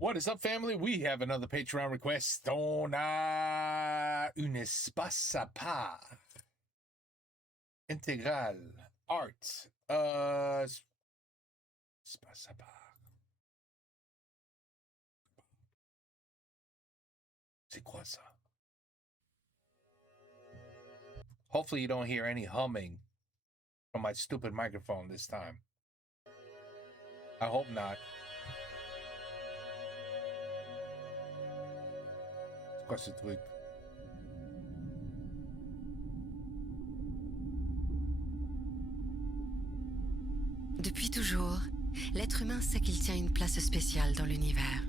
What is up, family? We have another Patreon request. On a un espace à part. Intégral. Art. Espace à part. C'est quoi ça? Hopefully you don't hear any humming from my stupid microphone this time. I hope not. C'est quoi ce truc? Depuis toujours, l'être humain sait qu'il tient une place spéciale dans l'univers.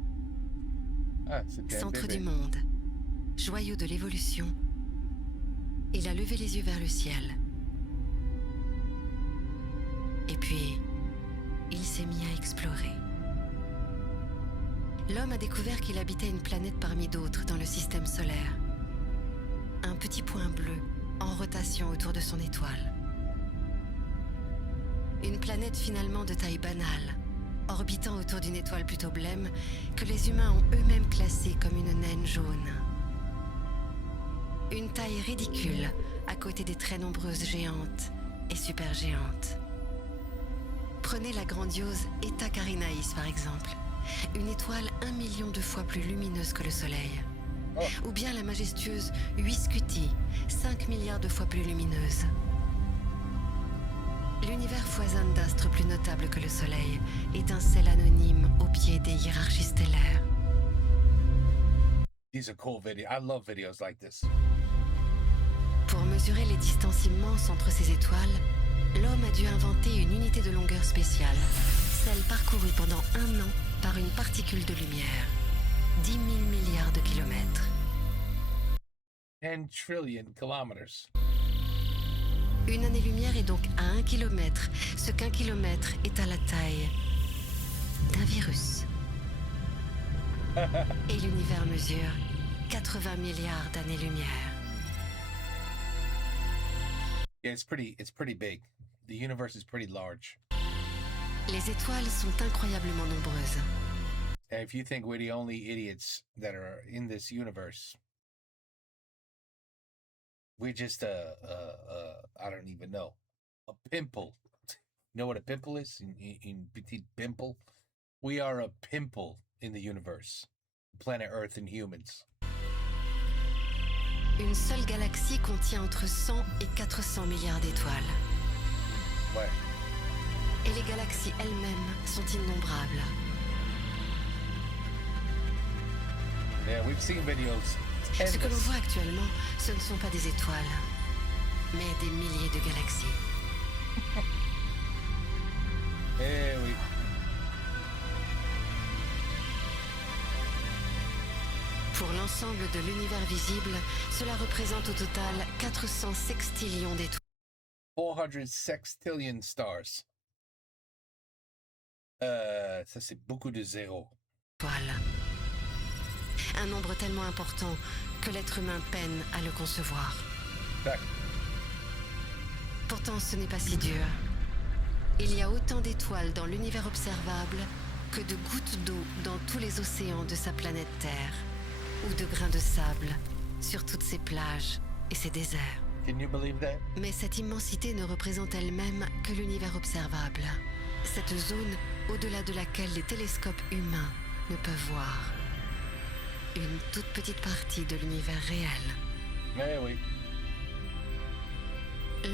Ah, c'était un Centre bébé. du monde, joyau de l'évolution, il a levé les yeux vers le ciel. Et puis, il s'est mis à explorer. L'homme a découvert qu'il habitait une planète parmi d'autres dans le système solaire. Un petit point bleu en rotation autour de son étoile. Une planète finalement de taille banale, orbitant autour d'une étoile plutôt blême que les humains ont eux-mêmes classée comme une naine jaune. Une taille ridicule à côté des très nombreuses géantes et supergéantes. Prenez la grandiose Eta Carinae par exemple, une étoile 1 million de fois plus lumineuse que le Soleil. Ou bien la majestueuse Huit Scuti, 5 milliards de fois plus lumineuse. L'univers foisonne d'astres plus notables que le Soleil, étincelles anonymes au pied des hiérarchies stellaires. These are cool videos. I love videos like this. Pour mesurer les distances immenses entre ces étoiles, l'homme a dû inventer une unité de longueur spéciale, celle parcourue pendant 1 an par une particule de lumière. 10 000 milliards de kilomètres. 10 trillion kilometers. Une année-lumière est donc à 1 kilomètre, ce qu'un kilomètre est à la taille d'un virus. Et l'univers mesure 80 milliards d'années-lumière. Yeah, it's pretty big. The universe is pretty large. Les étoiles sont incroyablement nombreuses. And if you think we're the only idiots that are in this universe, we're just I don't even know, a pimple. You know what a pimple is? In petit pimple? We are a pimple in the universe. Planet Earth and humans. Une seule galaxie contient entre 100 et 400 milliards d'étoiles. Ouais. Et les galaxies elles-mêmes sont innombrables. Yeah, we've seen videos. Ce que l'on voit actuellement, ce ne sont pas des étoiles, mais des milliers de galaxies. Eh oui. Pour l'ensemble de l'univers visible, cela représente au total 400 sextillions d'étoiles. 400 sextillion stars. Ça c'est beaucoup de zéros. Un nombre tellement important que l'être humain peine à le concevoir. Back. Pourtant, ce n'est pas si dur. Il y a autant d'étoiles dans l'univers observable que de gouttes d'eau dans tous les océans de sa planète Terre, ou de grains de sable sur toutes ses plages et ses déserts. Can you believe that? Mais cette immensité ne représente elle-même que l'univers observable. Cette zone au-delà de laquelle les télescopes humains ne peuvent voir. Une toute petite partie de l'univers réel. Eh oui.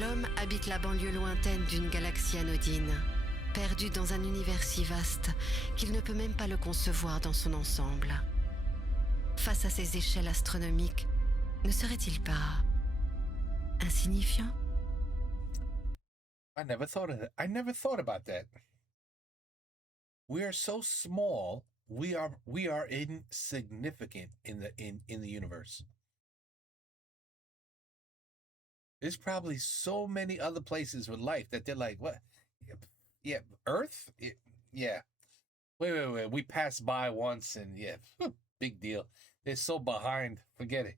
L'homme habite la banlieue lointaine d'une galaxie anodine, perdu dans un univers si vaste qu'il ne peut même pas le concevoir dans son ensemble. Face à ces échelles astronomiques, ne serait-il pas insignifiant? I never thought about that. We are so small. We are insignificant in the universe. There's probably so many other places with life that they're like, what? Yeah, Earth? Yeah. Wait. We passed by once and yeah, big deal. They're so behind. Forget it.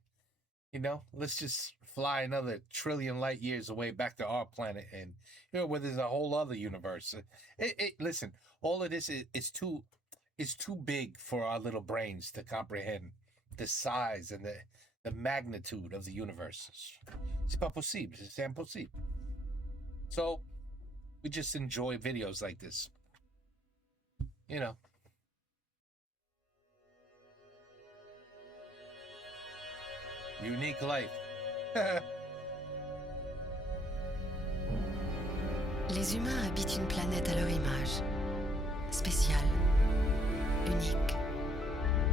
You know, let's just fly another trillion light years away back to our planet and, you know, where there's a whole other universe. Listen, all of this is too is too big for our little brains to comprehend the size and the magnitude of the universe. C'est pas possible. C'est impossible. So we just enjoy videos like this. You know. Unique life. Les humains habitent une planète à leur image. Spéciale, unique,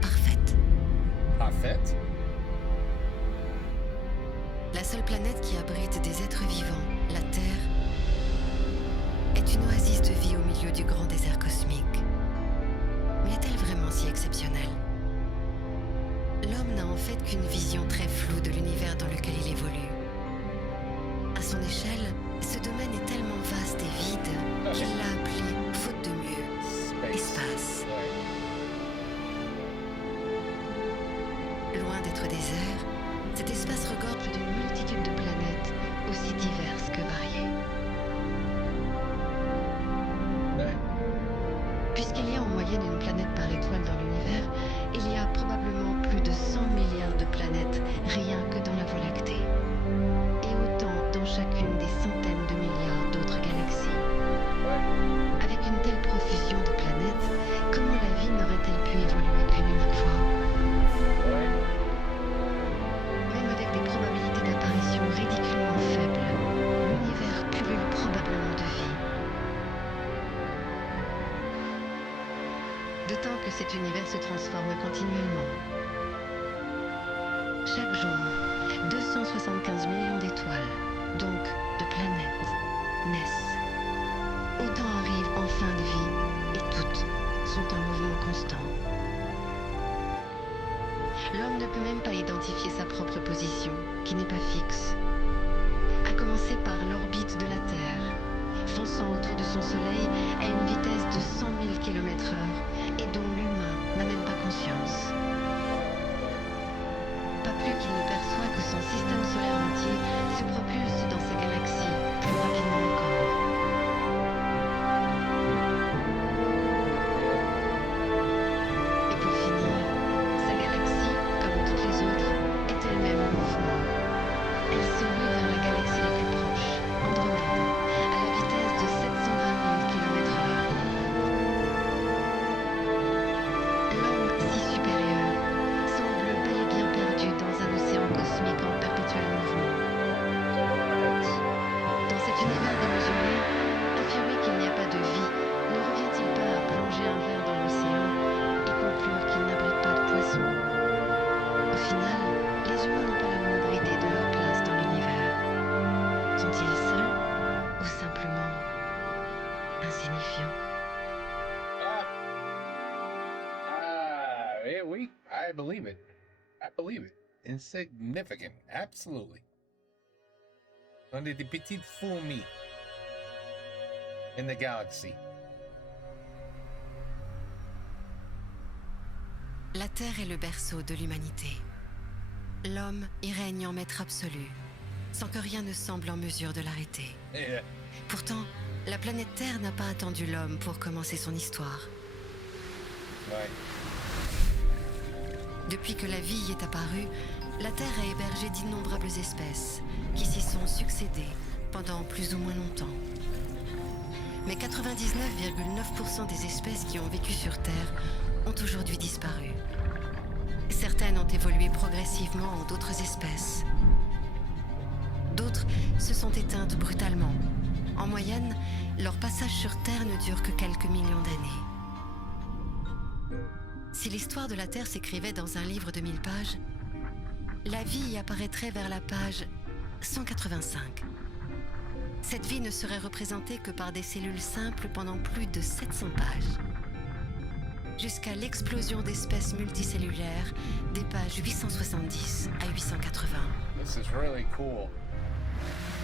parfaite. Parfaite? La seule planète qui abrite des êtres vivants, la Terre, est une oasis de vie au milieu du grand désert cosmique. Mais est-elle vraiment si exceptionnelle? L'homme n'a en fait qu'une vision très floue de l'univers dans lequel il évolue. À son échelle, ce domaine est tellement vaste et vide qu'il l'a appelé, faute de mieux, espace. Loin d'être désert, cet espace regorge d'une multitude de planètes aussi diverses que variées. Puisqu'il y a en moyenne une planète par étoile dans l'univers, il y a probablement plus de 100 milliards de planètes rien que dans la Voie lactée. Et autant dans chacune des centaines de milliards d'autres galaxies. Avec une telle profusion de planètes, comment la vie n'aurait-elle pu évoluer qu'une unique fois? Même avec des probabilités d'apparition ridiculement faibles, l'univers pullule probablement de vie. D'autant que cet univers se transforme continuellement. Chaque jour, 275 millions d'étoiles, donc de planètes, naissent. Autant arrivent en fin de vie et toutes sont en mouvement constant. L'homme ne peut même pas identifier sa propre position, qui n'est pas fixe. À commencer par l'orbite de la Terre, fonçant autour de son Soleil à une vitesse de 100 000 km/h et dont l'humain n'a même pas conscience. Pas plus qu'il ne perçoit que son système solaire entier se propulse dans sa galaxie plus rapidement encore. Et pour finir, sa galaxie, comme toutes les autres, est elle-même en mouvement. Elle se rue vers la galaxie la plus proche, Andromède, à la vitesse de 720 000 km/h. L'homme si supérieur semble bel et bien perdu dans un océan cosmique en perpétuel mouvement. Dans cet univers démesuré, affirmer qu'il n'y a pas de vie ne revient-il pas à plonger un verre dans l'océan et conclure qu'il n'abrite pas de poissons? Au final, les humains n'ont pas la moindre idée de leur place dans l'univers. Sont-ils seuls ou simplement insignifiants? Oui, I believe it. I believe it. Insignificant, absolutely. On est des petites fourmis in the galaxy. La Terre est le berceau de l'humanité. L'homme y règne en maître absolu, sans que rien ne semble en mesure de l'arrêter. Yeah. Pourtant, la planète Terre n'a pas attendu l'homme pour commencer son histoire. Ouais. Depuis que la vie y est apparue, la Terre a hébergé d'innombrables espèces qui s'y sont succédées pendant plus ou moins longtemps. Mais 99,9% des espèces qui ont vécu sur Terre ont aujourd'hui disparu. Certaines ont évolué progressivement en d'autres espèces. D'autres se sont éteintes brutalement. En moyenne, leur passage sur Terre ne dure que quelques millions d'années. Si l'histoire de la Terre s'écrivait dans un livre de 1000 pages, la vie y apparaîtrait vers la page 185. Cette vie ne serait représentée que par des cellules simples pendant plus de 700 pages. Jusqu'à l'explosion d'espèces multicellulaires des pages 870 à 880. This is really cool.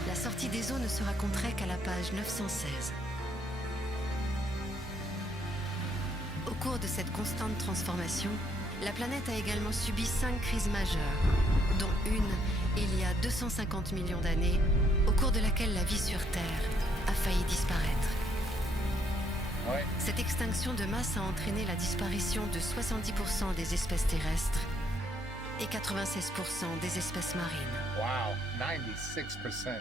La sortie des eaux ne se raconterait qu'à la page 916. Au cours de cette constante transformation, la planète a également subi 5 crises majeures, dont une il y a 250 millions d'années, au cours de laquelle la vie sur Terre a failli disparaître. Ouais. Cette extinction de masse a entraîné la disparition de 70% des espèces terrestres et 96% des espèces marines. Wow, 96%.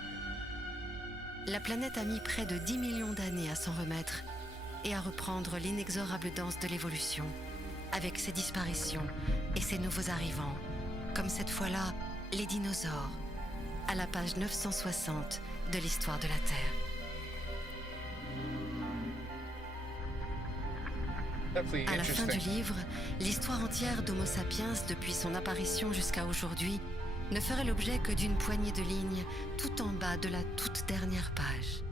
La planète a mis près de 10 millions d'années à s'en remettre et à reprendre l'inexorable danse de l'évolution, avec ses disparitions et ses nouveaux arrivants, comme cette fois-là les dinosaures, à la page 960 de l'histoire de la Terre. À la fin du livre, l'histoire entière d'Homo sapiens depuis son apparition jusqu'à aujourd'hui ne ferait l'objet que d'une poignée de lignes tout en bas de la toute dernière page.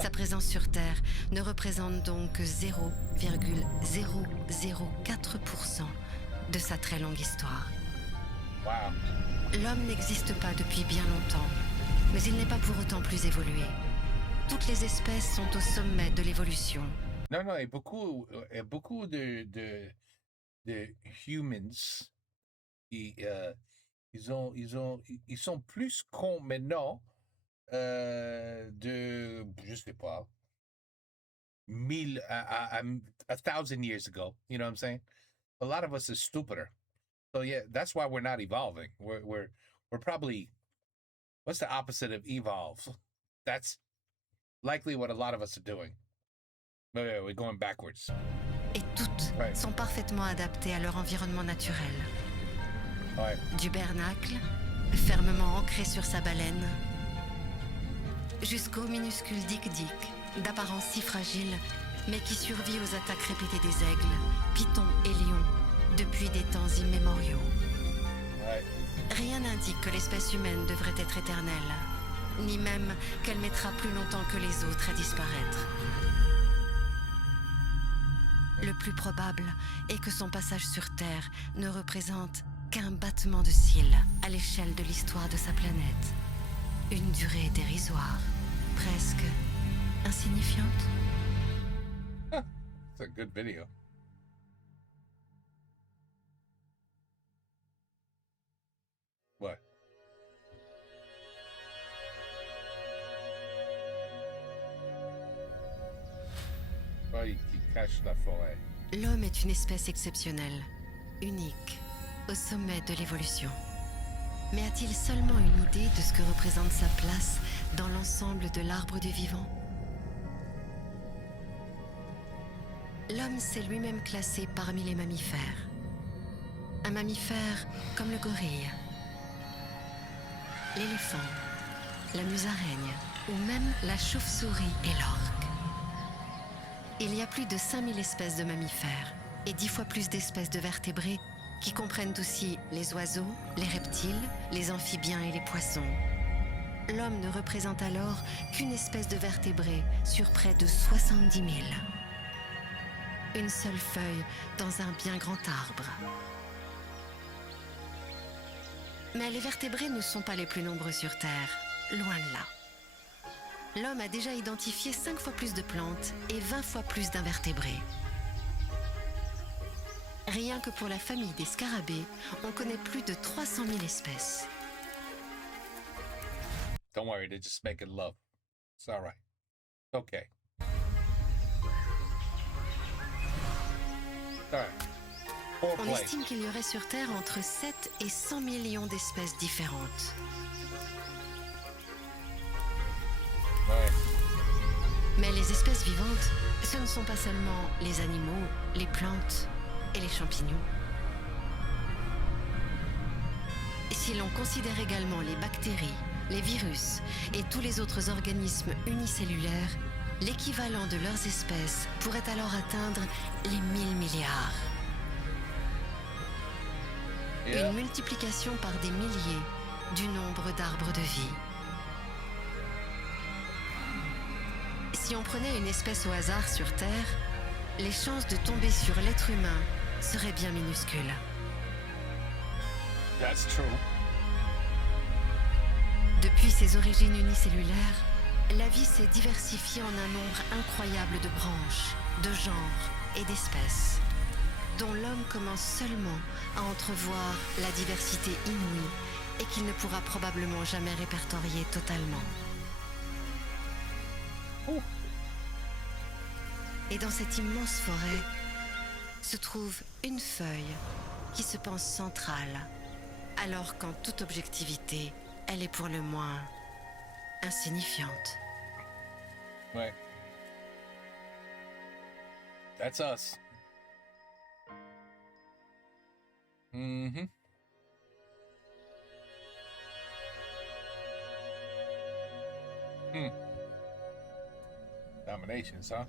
Sa présence sur Terre ne représente donc que 0,004% de sa très longue histoire. Wow. L'homme n'existe pas depuis bien longtemps, mais il n'est pas pour autant plus évolué. Toutes les espèces sont au sommet de l'évolution. Non, et beaucoup de humans, ils sont plus cons maintenant je sais pas, 1,000 years ago. You know what I'm saying? A lot of us are stupider. So yeah, that's why we're not evolving. We're probably, what's the opposite of evolve? That's likely what a lot of us are doing. We're going backwards. Et toutes sont parfaitement adaptées à leur environnement naturel. Ouais. Du bernacle, fermement ancré sur sa baleine, jusqu'au minuscule Dick-Dick, d'apparence si fragile, mais qui survit aux attaques répétées des aigles, pitons et lions, depuis des temps immémoriaux. Ouais. Rien n'indique que l'espèce humaine devrait être éternelle, ni même qu'elle mettra plus longtemps que les autres à disparaître. Le plus probable est que son passage sur Terre ne représente qu'un battement de cils à l'échelle de l'histoire de sa planète. Une durée dérisoire, presque insignifiante. It's a good video. What? Qui cache la forêt. L'homme est une espèce exceptionnelle, unique, au sommet de l'évolution. Mais a-t-il seulement une idée de ce que représente sa place dans l'ensemble de l'arbre du vivant? L'homme s'est lui-même classé parmi les mammifères. Un mammifère comme le gorille, l'éléphant, la musaraigne ou même la chauve-souris et l'orque. Il y a plus de 5000 espèces de mammifères et 10 fois plus d'espèces de vertébrés qui comprennent aussi les oiseaux, les reptiles, les amphibiens et les poissons. L'homme ne représente alors qu'une espèce de vertébré sur près de 70 000. Une seule feuille dans un bien grand arbre. Mais les vertébrés ne sont pas les plus nombreux sur Terre, loin de là. L'homme a déjà identifié 5 fois plus de plantes et 20 fois plus d'invertébrés. Rien que pour la famille des scarabées, on connaît plus de 300 000 espèces. Don't worry, they're just making love. It's all right. It's okay. All right. On estime qu'il y aurait sur Terre entre 7 et 100 millions d'espèces différentes. Ouais. Mais les espèces vivantes, ce ne sont pas seulement les animaux, les plantes et les champignons. Si l'on considère également les bactéries, les virus et tous les autres organismes unicellulaires, l'équivalent de leurs espèces pourrait alors atteindre les 1000 milliards. Yeah. Une multiplication par des milliers du nombre d'arbres de vie. Si on prenait une espèce au hasard sur Terre, les chances de tomber sur l'être humain seraient bien minuscules. That's true. Depuis ses origines unicellulaires, la vie s'est diversifiée en un nombre incroyable de branches, de genres et d'espèces, dont l'homme commence seulement à entrevoir la diversité inouïe et qu'il ne pourra probablement jamais répertorier totalement. Et dans cette immense forêt se trouve une feuille qui se pense centrale, alors qu'en toute objectivité, elle est pour le moins insignifiante. Right. That's us. Mm-hmm. Dominations, huh?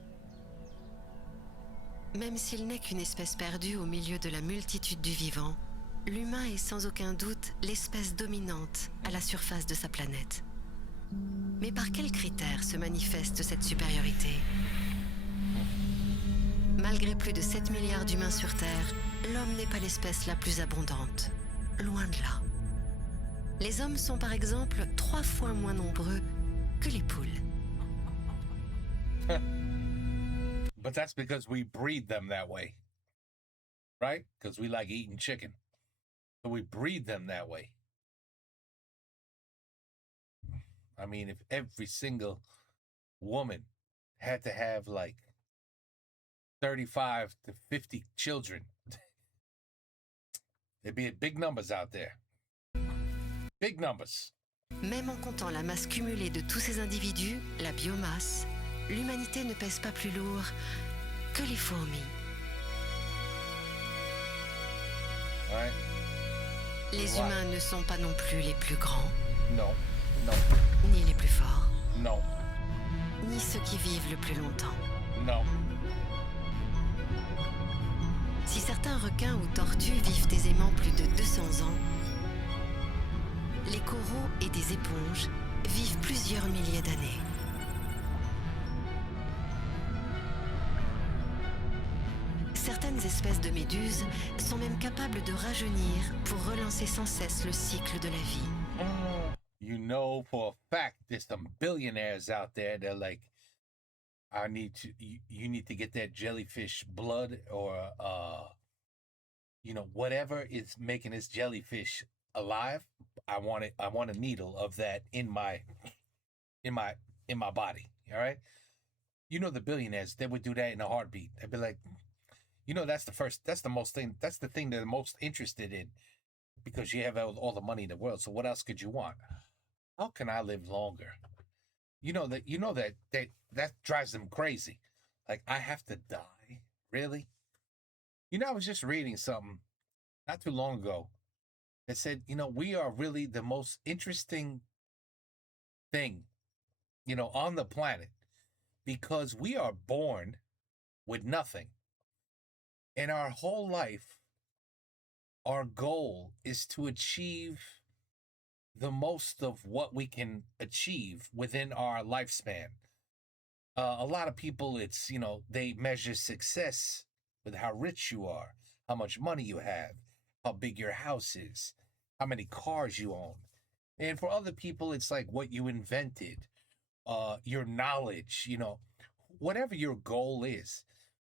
Même s'il n'est qu'une espèce perdue au milieu de la multitude du vivant, l'humain est sans aucun doute l'espèce dominante à la surface de sa planète. Mais par quels critères se manifeste cette supériorité ? Malgré plus de 7 milliards d'humains sur Terre, l'homme n'est pas l'espèce la plus abondante. Loin de là. Les hommes sont par exemple 3 fois moins nombreux que les poules. But that's because we breed them that way. Right? Because we like eating chicken. So we breed them that way. I mean, if every single woman had to have like 35 to 50 children, there'd be big numbers out there. Big numbers. Même en comptant la masse cumulée de tous ces individus, la biomasse, l'humanité ne pèse pas plus lourd que les fourmis. Right? Les Wow. humains ne sont pas non plus les plus grands, No, no, ni les plus forts, no, ni ceux qui vivent le plus longtemps. no. Si certains requins ou tortues vivent aisément plus de 200 ans, les coraux et des éponges vivent plusieurs milliers d'années. Certaines espèces de méduses sont même capables de rajeunir pour relancer sans cesse le cycle de la vie. You know for a fact there's some billionaires out there that like, I need to, you need to get that jellyfish blood or, whatever is making this jellyfish alive. I want a needle of that in my body. All right. You know, the billionaires, they would do that in a heartbeat. They'd be like, that's the thing they're most interested in because you have all the money in the world. So what else could you want? How can I live longer? That drives them crazy. Like, I have to die. Really? I was just reading something not too long ago that said, we are really the most interesting thing, on the planet because we are born with nothing. And our whole life, our goal is to achieve the most of what we can achieve within our lifespan. A lot of people, it's, they measure success with how rich you are, how much money you have, how big your house is, how many cars you own. And for other people, it's like what you invented, your knowledge, whatever your goal is.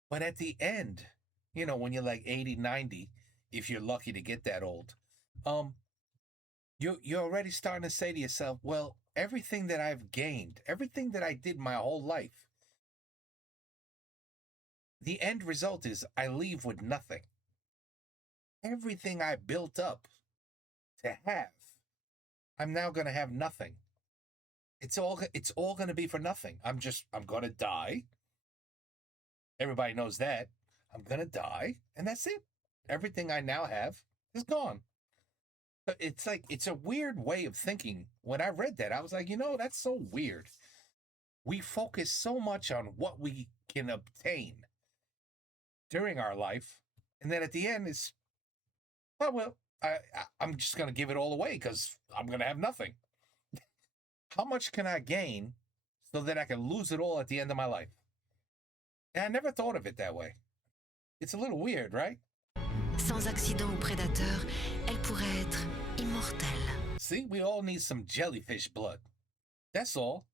But at the end, when you're like 80, 90, if you're lucky to get that old, you're already starting to say to yourself, well, everything that I've gained, everything that I did my whole life, the end result is I leave with nothing. Everything I built up to have, I'm now going to have nothing. It's all going to be for nothing. I'm going to die. Everybody knows that. I'm going to die, and that's it. Everything I now have is gone. But it's a weird way of thinking. When I read that, I was like, that's so weird. We focus so much on what we can obtain during our life, and then at the end it's, I'm just going to give it all away because I'm going to have nothing. How much can I gain so that I can lose it all at the end of my life? And I never thought of it that way. It's a little weird, right? Sans accident ou prédateur, elle pourrait être immortelle. See, we all need some jellyfish blood. That's all.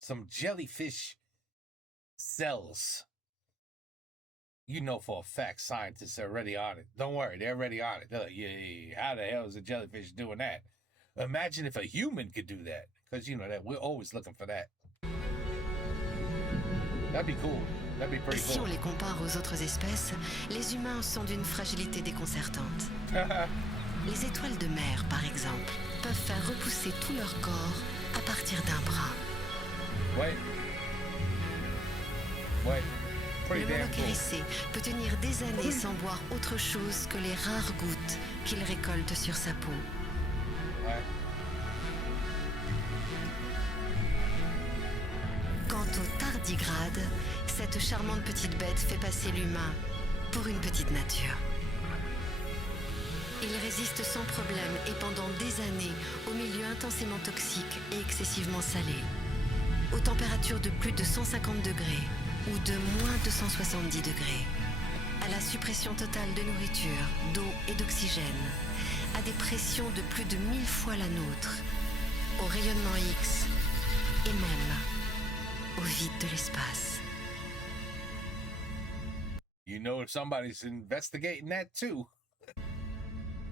Some jellyfish cells. For a fact, scientists are already on it. Don't worry, they're already on it. They're like, yeah, how the hell is a jellyfish doing that? Imagine if a human could do that. Because, that we're always looking for that. That'd be cool. That'd be pretty Si on cool. les compare aux autres espèces, les humains sont d'une fragilité déconcertante. Les étoiles de mer, par exemple, peuvent faire repousser tout leur corps à partir d'un bras. Ouais. Ouais. Pretty Le damn moloch cool. hérissé peut tenir des années sans boire autre chose que les rares gouttes qu'il récolte sur sa peau. Ouais. Quant au tardigrade, cette charmante petite bête fait passer l'humain pour une petite nature. Il résiste sans problème et pendant des années au milieu intensément toxique et excessivement salé. Aux températures de plus de 150 degrés ou de moins 270 degrés. À la suppression totale de nourriture, d'eau et d'oxygène. À des pressions de plus de 1000 fois la nôtre. Au rayonnement X et même au vide de l'espace. You know if somebody's investigating that too.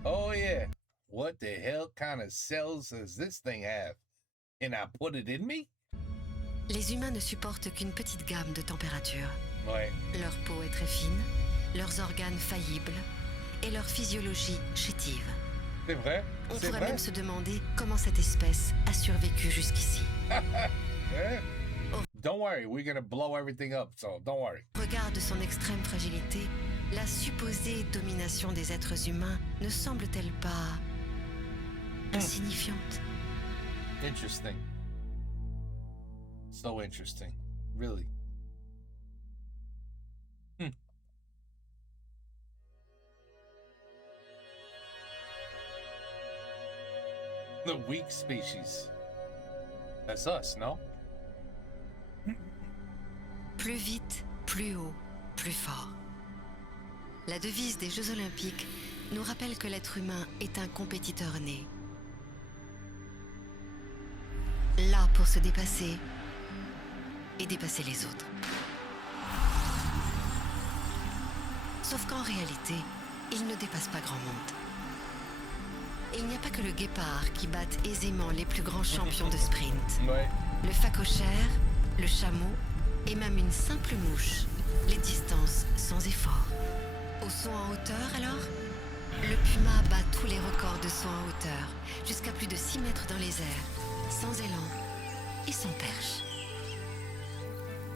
Oh yeah. What the hell kind of cells does this thing have? Can I put it in me? Les humains ne supportent qu'une petite gamme de températures. Ouais. Leur peau est très fine, leurs organes faillibles et leur physiologie chétive. C'est vrai. On C'est pourrait vrai. même se demander comment cette espèce a survécu jusqu'ici. Yeah. Don't worry, we're gonna blow everything up, so don't worry. Regarde son extrême fragilité, la supposée domination des êtres humains ne semble-t-elle pas insignifiante? Interesting. So interesting. Really. The weak species. That's us, no? Plus vite, plus haut, plus fort. La devise des Jeux Olympiques nous rappelle que l'être humain est un compétiteur né. Là pour se dépasser et dépasser les autres. Sauf qu'en réalité, il ne dépasse pas grand monde. Et il n'y a pas que le guépard qui batte aisément les plus grands champions de sprint. Ouais. Le phacochère, le chameau et même une simple mouche, les distances sans effort. Au saut en hauteur alors, le puma bat tous les records de saut en hauteur, jusqu'à plus de 6 mètres dans les airs, sans élan et sans perche.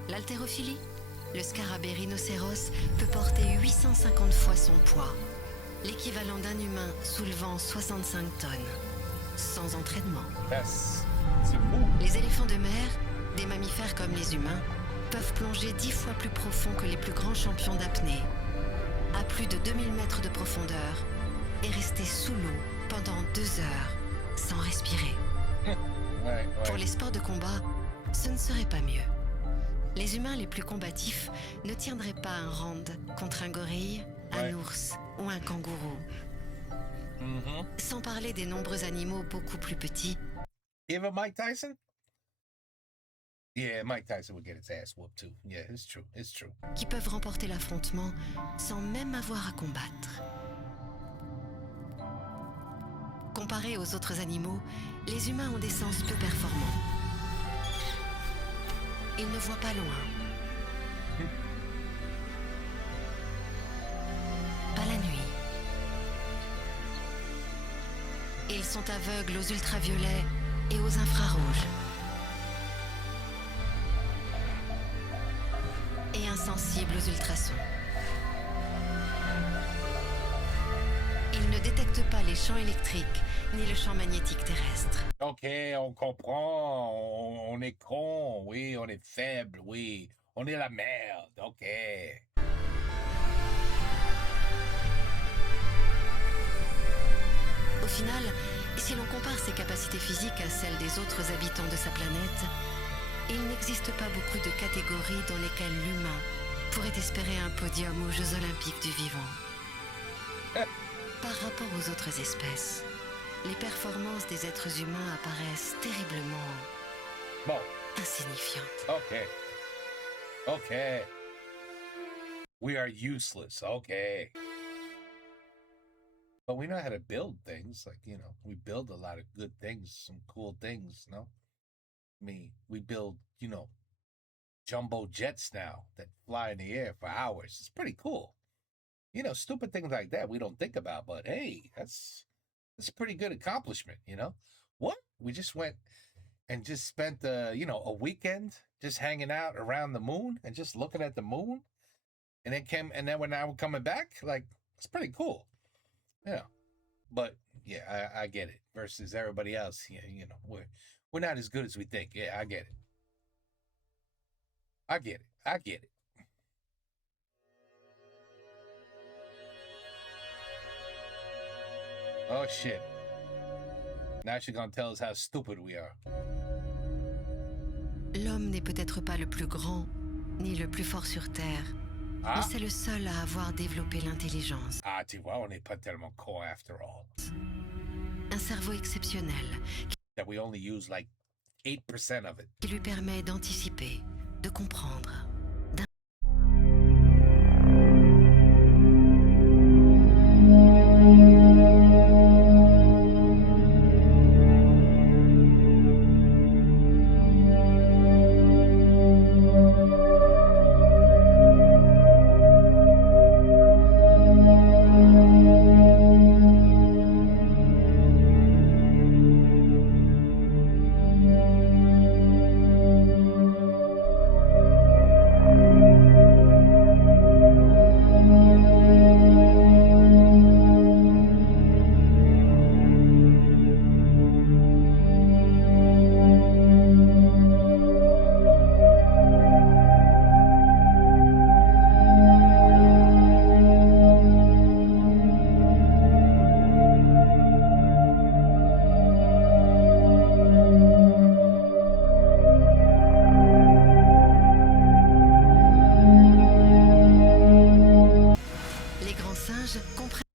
L'haltérophilie, le scarabée rhinocéros peut porter 850 fois son poids, l'équivalent d'un humain soulevant 65 tonnes, sans entraînement. C'est fou. Les éléphants de mer, des mammifères comme les humains, peuvent plonger 10 fois plus profond que les plus grands champions d'apnée, à plus de 2000 mètres de profondeur, et rester sous l'eau pendant 2 heures, sans respirer. Ouais, Pour ouais. les sports de combat, ce ne serait pas mieux. Les humains les plus combatifs ne tiendraient pas un round contre un gorille, un Ouais. ours ou un kangourou. Mm-hmm. Sans parler des nombreux animaux beaucoup plus petits Even Mike Tyson? Yeah, Mike Tyson would get his ass whooped too. Yeah, it's true. It's true. qui peuvent remporter l'affrontement sans même avoir à combattre. Comparés aux autres animaux, les humains ont des sens peu performants. Ils ne voient pas loin. Pas la nuit. Ils sont aveugles aux ultraviolets et aux infrarouges. Et insensibles aux ultrasons. Ils ne détectent pas les champs électriques ni le champ magnétique terrestre. Ok, on comprend. On est con. Oui, on est faible. Oui, on est la merde. Ok. Au final, si l'on compare ses capacités physiques à celles des autres habitants de sa planète, il n'existe pas beaucoup de catégories dans lesquelles l'humain pourrait espérer un podium aux Jeux Olympiques du vivant. Par rapport aux autres espèces, les performances des êtres humains apparaissent terriblement Bon, insignifiantes. okay. Okay. We are useless. Okay. But we know how to build things. Like, you know, we build a lot of good things, some cool things, no? I mean, we build, you know, jumbo jets now that fly in the air for hours. It's pretty cool. You know, stupid things like that we don't think about, but hey, that's a pretty good accomplishment, you know? What? We just went and just spent a weekend just hanging out around the moon and just looking at the moon. And then when now we're coming back, like it's pretty cool. Yeah. But yeah, I get it. Versus everybody else, you know, we're not as good as we think. Yeah, I get it. I get it. I get it. Oh shit. Now she's gonna tell us how stupid we are. L'homme n'est peut-être pas le plus grand, ni le plus fort sur Terre, mais c'est le seul à avoir développé l'intelligence. Ah, tu vois, on n'est pas tellement con after all. Un cerveau exceptionnel That we only use like 8% of it. qui lui permet d'anticiper, de comprendre.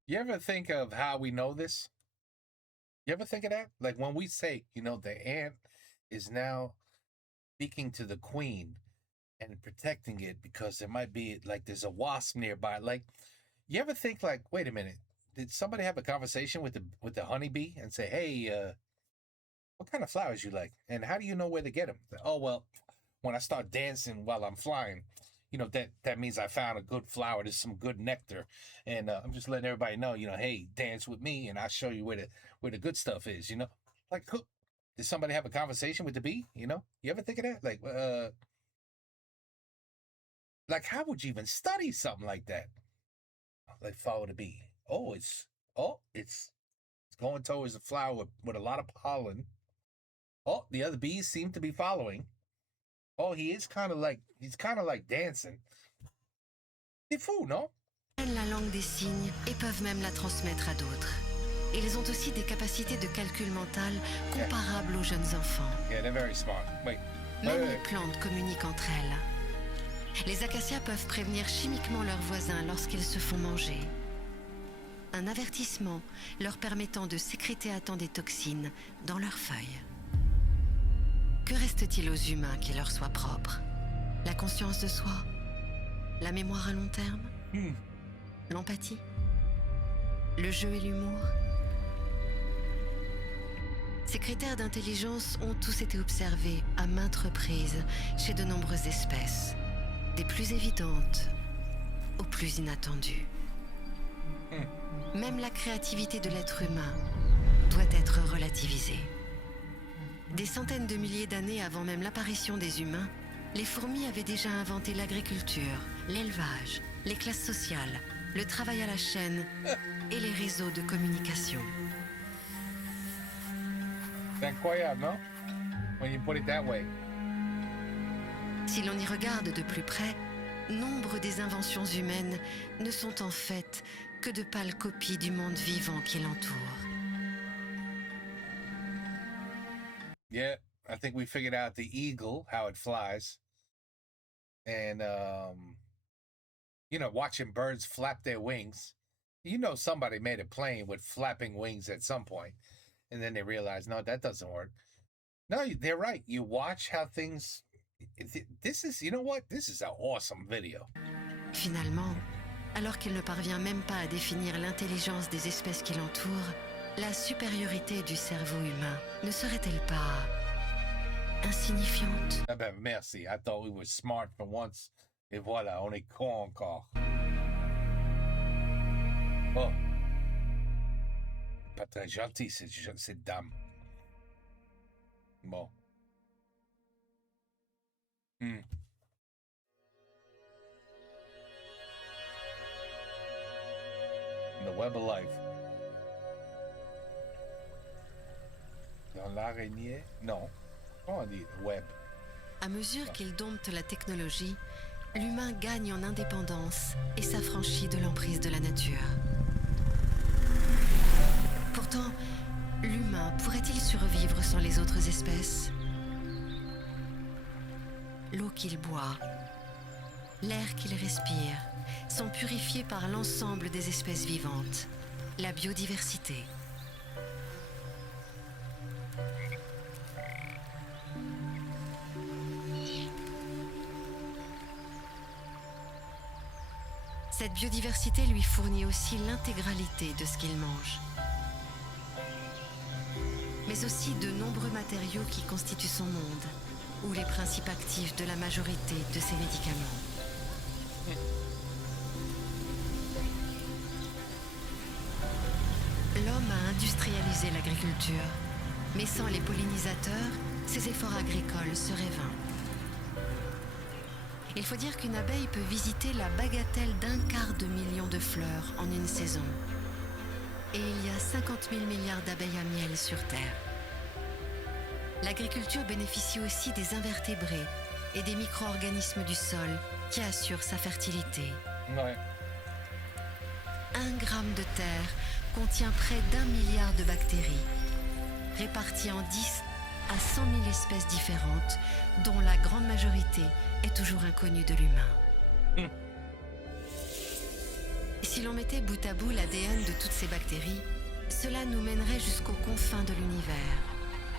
You ever think of how we know this? You ever think of that? Like when we say, you know, the ant is now speaking to the queen and protecting it because there might be like there's a wasp nearby. Like, you ever think like, wait a minute, did somebody have a conversation with the honeybee and say, hey, what kind of flowers you like? And how do you know where to get them? Oh, well, when I start dancing while I'm flying, you know, that means I found a good flower. There's some good nectar. And I'm just letting everybody know, you know, hey, dance with me and I'll show you where the good stuff is, you know? Like, did somebody have a conversation with the bee? You know? You ever think of that? Like how would you even study something like that? Like follow the bee. It's going towards the flower with a lot of pollen. Oh, the other bees seem to be following. Oh, he's kind of like dancing. C'est fou, non? La langue des signes et peuvent même la transmettre à d'autres. Ils ont aussi des capacités de calcul mental comparables aux jeunes enfants. Yeah, they're very smart. Wait. Même les plantes communiquent entre elles. Les acacias peuvent prévenir chimiquement leurs voisins lorsqu'ils se font manger. Un avertissement leur permettant de sécréter à temps des toxines dans leurs feuilles. Que reste-t-il aux humains qui leur soit propre? La conscience de soi? La mémoire à long terme? L'empathie? Le jeu et l'humour? Ces critères d'intelligence ont tous été observés à maintes reprises chez de nombreuses espèces, des plus évidentes aux plus inattendues. Même la créativité de l'être humain doit être relativisée. Des centaines de milliers d'années avant même l'apparition des humains, les fourmis avaient déjà inventé l'agriculture, l'élevage, les classes sociales, le travail à la chaîne et les réseaux de communication. C'est incroyable, non? When you put it that way. Si l'on y regarde de plus près, nombre des inventions humaines ne sont en fait que de pâles copies du monde vivant qui l'entoure. Yeah, I think we figured out the eagle, how it flies. And, you know, watching birds flap their wings. You know somebody made a plane with flapping wings at some point. And then they realized, no, that doesn't work. No, they're right. You watch how things... This is, you know what? This is an awesome video. Finalement, alors qu'il ne parvient même pas à définir l'intelligence des espèces qui l'entourent, la supériorité du cerveau humain ne serait-elle pas insignifiante. Ah ben, merci. I thought we were smart for once. Et voilà, on est con encore. Bon. Pas très gentil, cette dame. Bon. The web of life. Dans l'araignée? Non. Comment on dit web? À mesure qu'il dompte la technologie, l'humain gagne en indépendance et s'affranchit de l'emprise de la nature. Pourtant, l'humain pourrait-il survivre sans les autres espèces? L'eau qu'il boit, l'air qu'il respire sont purifiés par l'ensemble des espèces vivantes, la biodiversité. Cette biodiversité lui fournit aussi l'intégralité de ce qu'il mange, mais aussi de nombreux matériaux qui constituent son monde, ou les principes actifs de la majorité de ses médicaments. L'homme a industrialisé l'agriculture, mais sans les pollinisateurs, ses efforts agricoles seraient vains. Il faut dire qu'une abeille peut visiter la bagatelle d'1/4 million de fleurs en une saison. Et il y a 50 000 milliards d'abeilles à miel sur Terre. L'agriculture bénéficie aussi des invertébrés et des micro-organismes du sol qui assurent sa fertilité. Ouais. 1 gramme de terre contient près d'1 milliard de bactéries, réparties en 10 à 100 000 espèces différentes, dont la grande majorité est toujours inconnue de l'humain. Si l'on mettait bout à bout l'ADN de toutes ces bactéries, cela nous mènerait jusqu'aux confins de l'univers,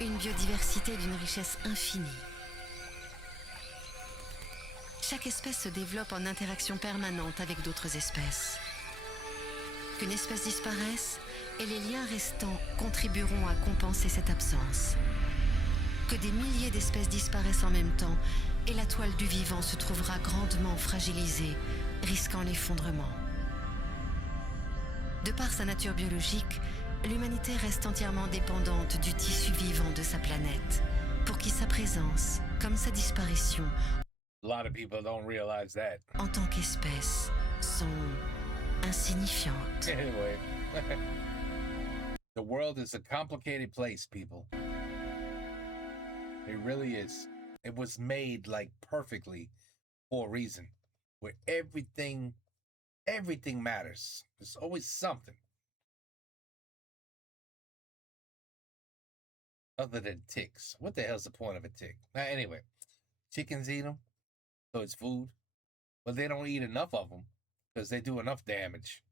une biodiversité d'une richesse infinie. Chaque espèce se développe en interaction permanente avec d'autres espèces. Qu'une espèce disparaisse, et les liens restants contribueront à compenser cette absence. Que des milliers d'espèces disparaissent en même temps, et la toile du vivant se trouvera grandement fragilisée, risquant l'effondrement. De par sa nature biologique, l'humanité reste entièrement dépendante du tissu vivant de sa planète, pour qui sa présence, comme sa disparition, A lot of people don't realize that. en tant qu'espèce, sont insignifiantes. Anyway. The world is a complicated place, people. It really is. It was made like perfectly for a reason, where everything matters. There's always something. Other than ticks. What the hell's the point of a tick? Anyway, chickens eat them, so it's food. But they don't eat enough of them because they do enough damage.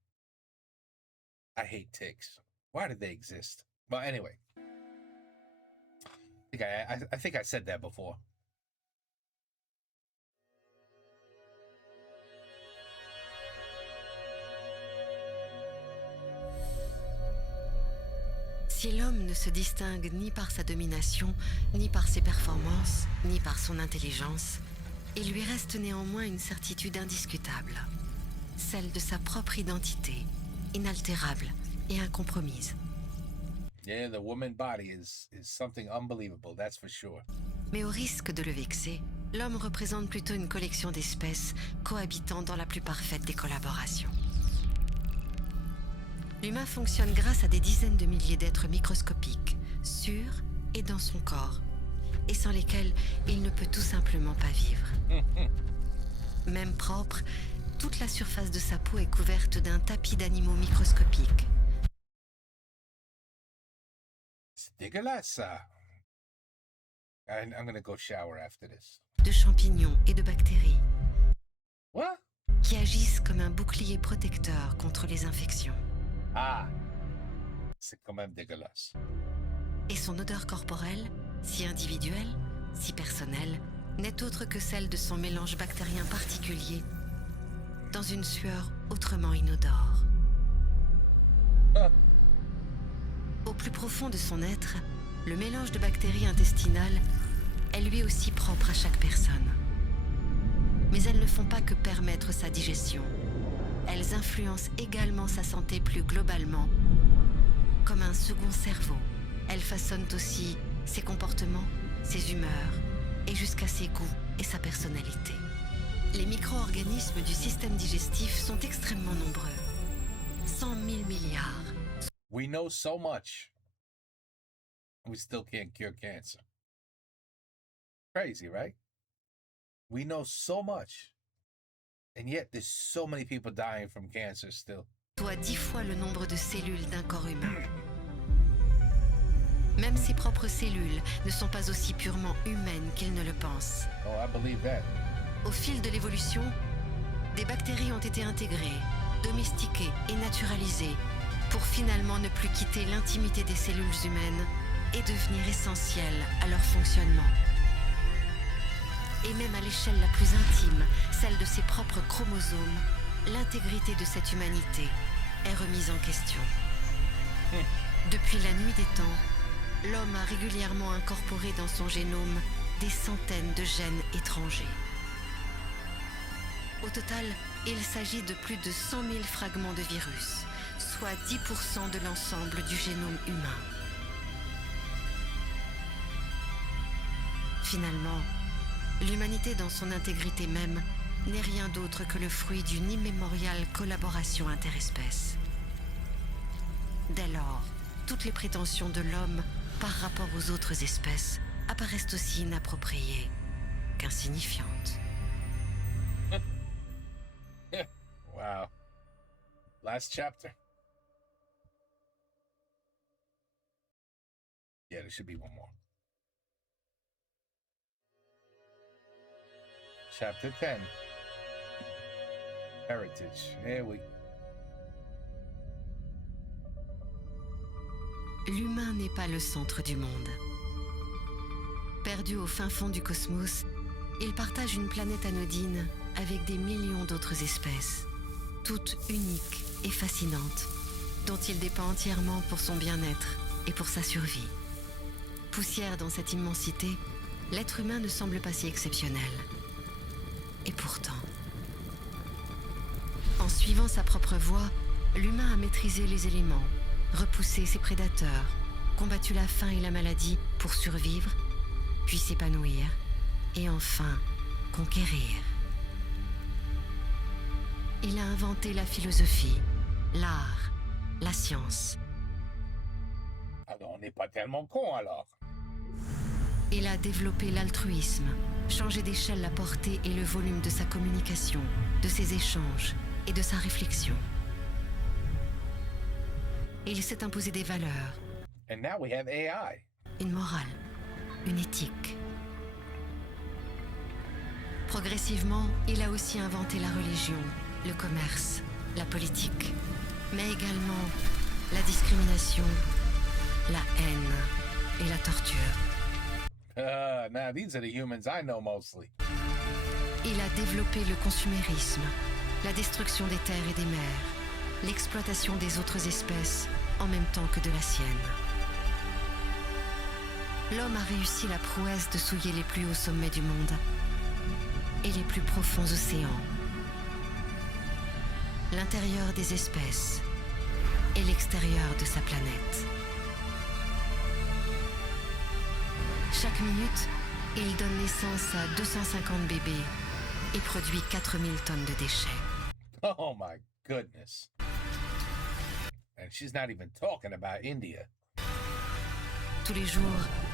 I hate ticks. Why do they exist? Well, anyway. I think I said that before. Si l'homme ne se distingue ni par sa domination, ni par ses performances, ni par son intelligence, il lui reste néanmoins une certitude indiscutable, celle de sa propre identité, inaltérable et incompromise. Yeah, the woman body is something unbelievable, that's for sure. Mais au risque de le vexer, l'homme représente plutôt une collection d'espèces cohabitant dans la plus parfaite des collaborations. L'humain fonctionne grâce à des dizaines de milliers d'êtres microscopiques, sur et dans son corps, et sans lesquels il ne peut tout simplement pas vivre. Même propre, toute la surface de sa peau est couverte d'un tapis d'animaux microscopiques. C'est dégueulasse, ça. I'm gonna go shower after this. De champignons et de bactéries, What? qui agissent comme un bouclier protecteur contre les infections. Ah, c'est quand même dégueulasse. Et son odeur corporelle, si individuelle, si personnelle, n'est autre que celle de son mélange bactérien particulier, dans une sueur autrement inodore. Ah. Au plus profond de son être, le mélange de bactéries intestinales est lui aussi propre à chaque personne. Mais elles ne font pas que permettre sa digestion. Elles influencent également sa santé plus globalement. Comme un second cerveau, elles façonnent aussi ses comportements, ses humeurs, et jusqu'à ses goûts et sa personnalité. Les micro-organismes du système digestif sont extrêmement nombreux. 100 000 milliards. We know so much. We still can't cure cancer. Crazy, right? We know so much. And yet there's so many people dying from cancer still. Soit 10 fois le nombre de cellules d'un corps humain. Même ses propres cellules ne sont pas aussi purement humaines qu'il ne le pense. Oh, I believe that. Au fil de l'évolution, des bactéries ont été intégrées, domestiquées et naturalisées pour finalement ne plus quitter l'intimité des cellules humaines et devenir essentielles à leur fonctionnement. Et même à l'échelle la plus intime, celle de ses propres chromosomes, l'intégrité de cette humanité est remise en question. Depuis la nuit des temps, l'homme a régulièrement incorporé dans son génome des centaines de gènes étrangers. Au total, il s'agit de plus de 100 000 fragments de virus, soit 10% de l'ensemble du génome humain. Finalement, l'humanité dans son intégrité même n'est rien d'autre que le fruit d'une immémoriale collaboration interespèces. Dès lors, toutes les prétentions de l'homme par rapport aux autres espèces apparaissent aussi inappropriées qu'insignifiantes. Wow. Last chapter. Yeah, there should be one more. Chapter 10. Heritage. Here we... L'humain n'est pas le centre du monde. Perdu au fin fond du cosmos, il partage une planète anodine avec des millions d'autres espèces, toutes uniques et fascinantes, dont il dépend entièrement pour son bien-être et pour sa survie. Poussière dans cette immensité, l'être humain ne semble pas si exceptionnel. Et pourtant, en suivant sa propre voie, l'humain a maîtrisé les éléments, repoussé ses prédateurs, combattu la faim et la maladie pour survivre, puis s'épanouir, et enfin conquérir. Il a inventé la philosophie, l'art, la science. Alors, on n'est pas tellement con, alors. Il a développé l'altruisme, changé d'échelle la portée et le volume de sa communication, de ses échanges et de sa réflexion. Il s'est imposé des valeurs. And now we have AI. Une morale, une éthique. Progressivement, il a aussi inventé la religion, le commerce, la politique, mais également la discrimination, la haine et la torture. Now these are the humans I know mostly. Il a développé le consumérisme, la destruction des terres et des mers, l'exploitation des autres espèces en même temps que de la sienne. L'homme a réussi la prouesse de souiller les plus hauts sommets du monde et les plus profonds océans, l'intérieur des espèces et l'extérieur de sa planète. Chaque minute, il donne naissance à 250 bébés et produit 4000 tonnes de déchets. Oh my goodness. And she's not even talking about India. Tous les jours,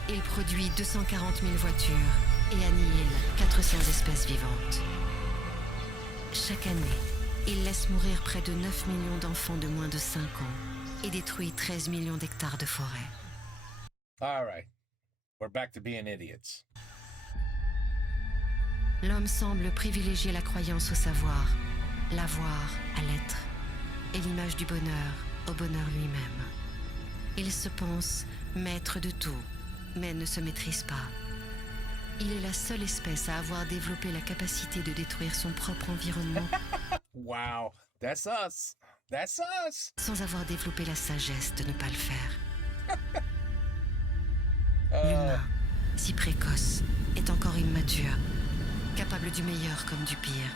il produit 240 000 voitures et annihile 400 espèces vivantes. Chaque année, il laisse mourir près de 9 millions d'enfants de moins de 5 ans et détruit 13 millions d'hectares de forêt. All right. We're back to being idiots. L'homme semble privilégier la croyance au savoir, l'avoir à l'être, et l'image du bonheur au bonheur lui-même. Il se pense maître de tout, mais ne se maîtrise pas. Il est la seule espèce à avoir développé la capacité de détruire son propre environnement Wow. That's us. That's us. sans avoir développé la sagesse de ne pas le faire. L'humain si précoce, est encore immature, capable du meilleur comme du pire.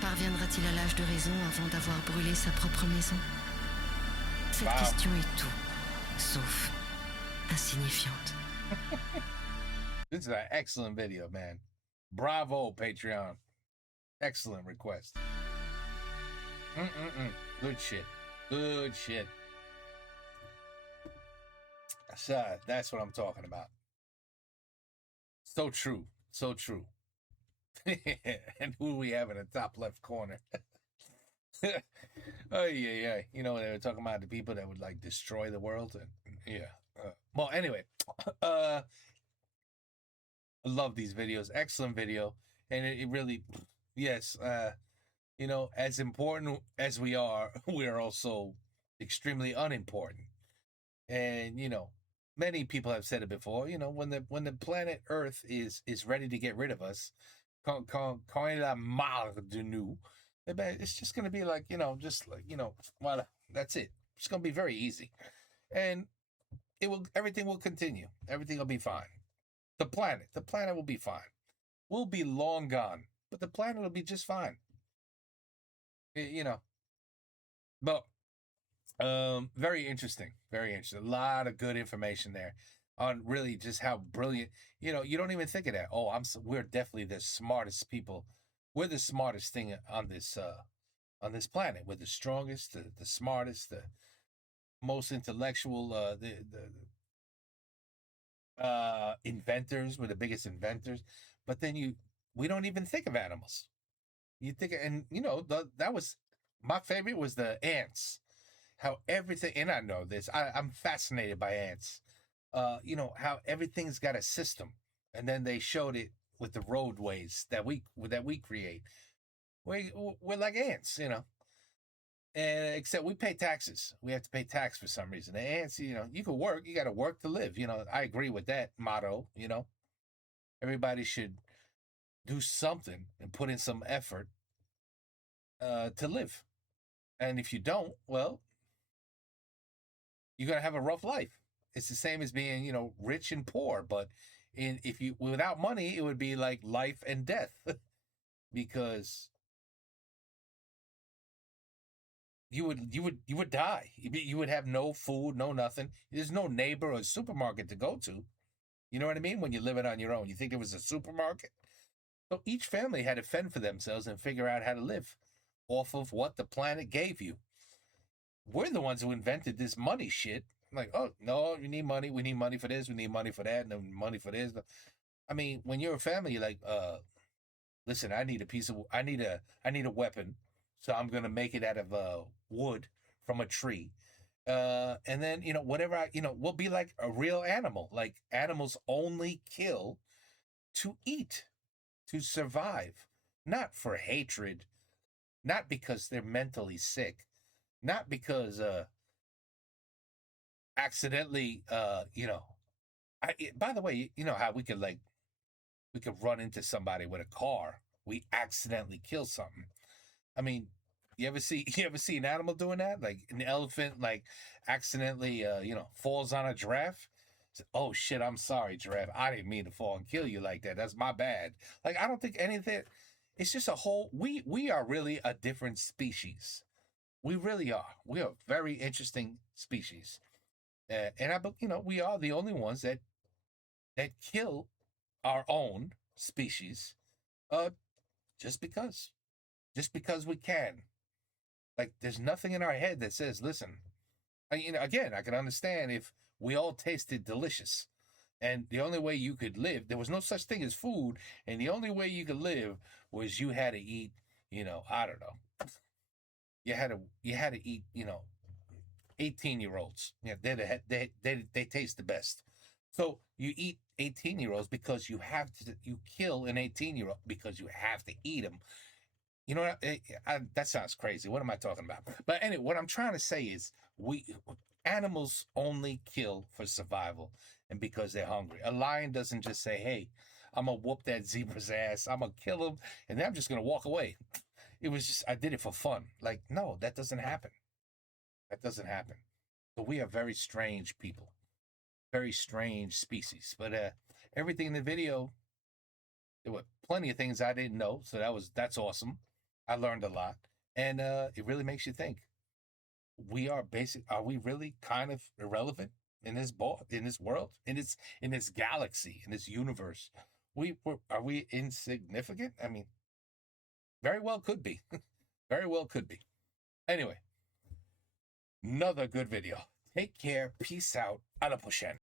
Parviendra-t-il à l'âge de raison avant d'avoir brûlé sa propre maison? Cette question est tout, sauf insignifiante. This is an excellent video, man. Bravo, Patreon. Excellent request. Good shit. Good shit. So that's what I'm talking about. So true. So true. And who we have in the top left corner? Oh yeah. You know, they were talking about the people that would like destroy the world. And yeah. Well, anyway, I love these videos. Excellent video. And it really, yes, you know, as important as we are also extremely unimportant. And, you know, many people have said it before, you know, when the planet Earth is ready to get rid of us, quand la mort de nous, it's just going to be like, you know, just like, you know, well, that's it. It's going to be very easy. And everything will continue. Everything will be fine. The planet will be fine. We'll be long gone, but the planet will be just fine. You know, but very interesting. A lot of good information there on really just how brilliant. You know, you don't even think of that. Oh, we're definitely the smartest people. We're the smartest thing on this planet. We're the strongest, the smartest, the most intellectual, the inventors. We're the biggest inventors. But then we don't even think of animals. You think, and you know, that was my favorite was the ants. How everything, and I know this, I'm fascinated by ants. You know, how everything's got a system. And then they showed it with the roadways that we create. We're like ants, you know. And except we pay taxes. We have to pay tax for some reason. The ants, you know, you got to work to live. You know, I agree with that motto, you know. Everybody should do something and put in some effort to live. And if you don't, well, you're going to have a rough life. It's the same as being, you know, rich and poor. But if you without money, it would be like life and death because you would die. You would have no food, no nothing. There's no neighbor or supermarket to go to. You know what I mean? When you live it on your own, you think there was a supermarket. So each family had to fend for themselves and figure out how to live off of what the planet gave you. We're the ones who invented this money shit. Like, oh, no, we need money. We need money for this. We need money for that. And money for this. I mean, when you're a family, you're like, listen, I need a weapon. So I'm going to make it out of wood from a tree. And then, you know, whatever we'll be like a real animal. Like animals only kill to eat, to survive, not for hatred, not because they're mentally sick, not because accidentally, you know. By the way, you know how we could run into somebody with a car. We accidentally kill something. I mean, you ever see an animal doing that? Like an elephant, like accidentally, you know, falls on a giraffe. Oh shit! I'm sorry, giraffe. I didn't mean to fall and kill you like that. That's my bad. Like I don't think anything. It's just a whole. We are really a different species. We really are. We are a very interesting species, and you know, we are the only ones that kill our own species, just because we can. Like, there's nothing in our head that says, listen, you know, again, I can understand if we all tasted delicious and the only way you could live, there was no such thing as food. And the only way you could live was you had to eat, you know, I don't know. You had to eat, you know, 18-year-olds. Yeah, they taste the best. So you eat 18-year-olds because you kill an 18-year-old because you have to eat them. You know what? That sounds crazy. What am I talking about? But anyway, what I'm trying to say is animals only kill for survival and because they're hungry. A lion doesn't just say, hey, I'm going to whoop that zebra's ass. I'm going to kill him. And then I'm just going to walk away. It was just, I did it for fun. Like, no, that doesn't happen. That doesn't happen. So we are very strange people. very strange species. But everything in the video, there were plenty of things I didn't know, so that's awesome. I learned a lot, and it really makes you think. Are we really kind of irrelevant in this world, in this galaxy, in this universe? Are we insignificant? I mean, very well could be. Very well could be. Anyway, another good video. Take care. Peace out. A la prochaine.